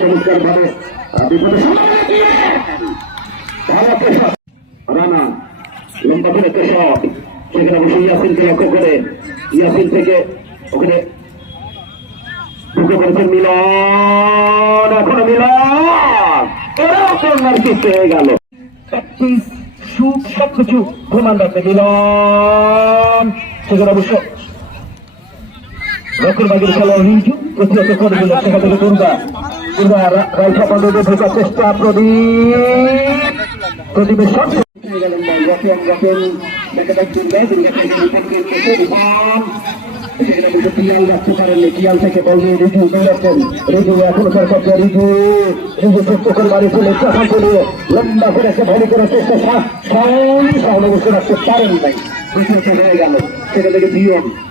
চমৎকার ভাবে। রানা লম্বা করে শট সেখানে বসে ইয়াসিনকে লক্ষ্য করে ইয়াসিন থেকে ওখানে ঢুকে শুট সবকিছু মিলন সেখানে অবশ্য রক্ষণবাগের খেলোয়াড় রিজু প্রতিহত করে দিল সেখান থেকে দুর্গা দুর্গা রাইফা পান্ডুকে ঢোকার চেষ্টা প্রদীপ প্রদীপের শট হয়ে লম্বা করে একটা ভলি করার চেষ্টা সাহন সাহন অবশ্য রাখতে পারেন নাই হয়ে সেখান থেকে পিয়ন জীবন জীবন থেকে বলছিল রাহাত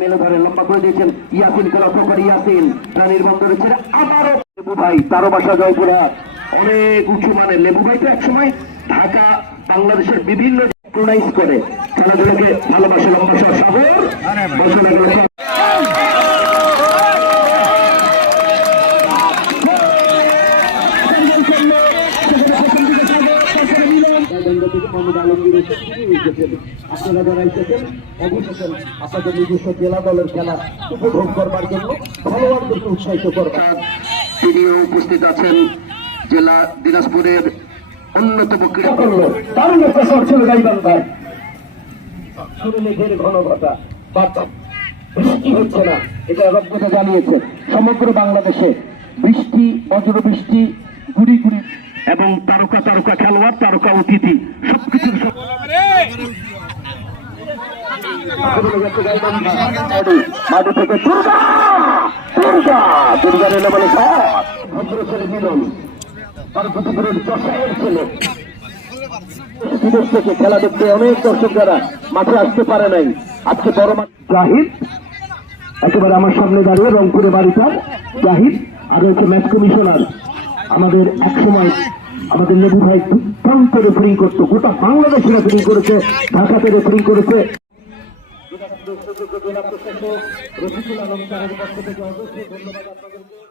মেলে ধরে লম্বা করে দিয়েছেন ইয়াসিনকে লক্ষ্য করে ইয়াসিন। প্রাণীর বন্দরে ছেড়ে আবারও লেবু ভাই তারও বাসা জয়পুরহাট। অনেক উঁচু মানের লেবু ভাই তো একসময় ঢাকা বাংলাদেশের বিভিন্ন করে। খেলাধুলাকে ভালোবাসে লম্বা সাগর। বছর লাগল আপনারা যারা এসেছেন আপনাদের নিজস্ব জেলা দলের খেলা উপভোগ করবার জন্য খেলোয়াড়দেরকে উৎসাহিত করবেন। তিনিও উপস্থিত আছেন জেলা দিনাজপুরের অন্যতম ক্রীড়া করল একটা শট ছিল গাইবান্ধায় শুরু মেঘের ঘন ঘটা বৃষ্টি হচ্ছে না এটা অভিজ্ঞতা জানিয়েছে সমগ্র বাংলাদেশে। বৃষ্টি বজ্র বৃষ্টি গুড়ি গুড়ি এবং তারকা তারকা খেলোয়াড়, তারকা অতিথি, সবকিছুর সব থেকে দুর্গা! খেলা দেখতে অনেক দর্শক যারা মাঠে আসতে পারে নাই। আজকে বড় মাঠ জাহিদ, একেবারে আমার সামনে দাঁড়িয়ে রংপুরে বাড়িটার জাহিদ, আর হচ্ছে ম্যাচ কমিশনার। আমাদের এক সময় আমাদের নবী ভাই দুর্দান্ত রেফারিং করতো। গোটা বাংলাদেশে রেফারিং করেছে, ঢাকাতে রেফারিং করেছে। আলম পক্ষ থেকে অবশ্যই ধন্যবাদ আপনাদেরকে।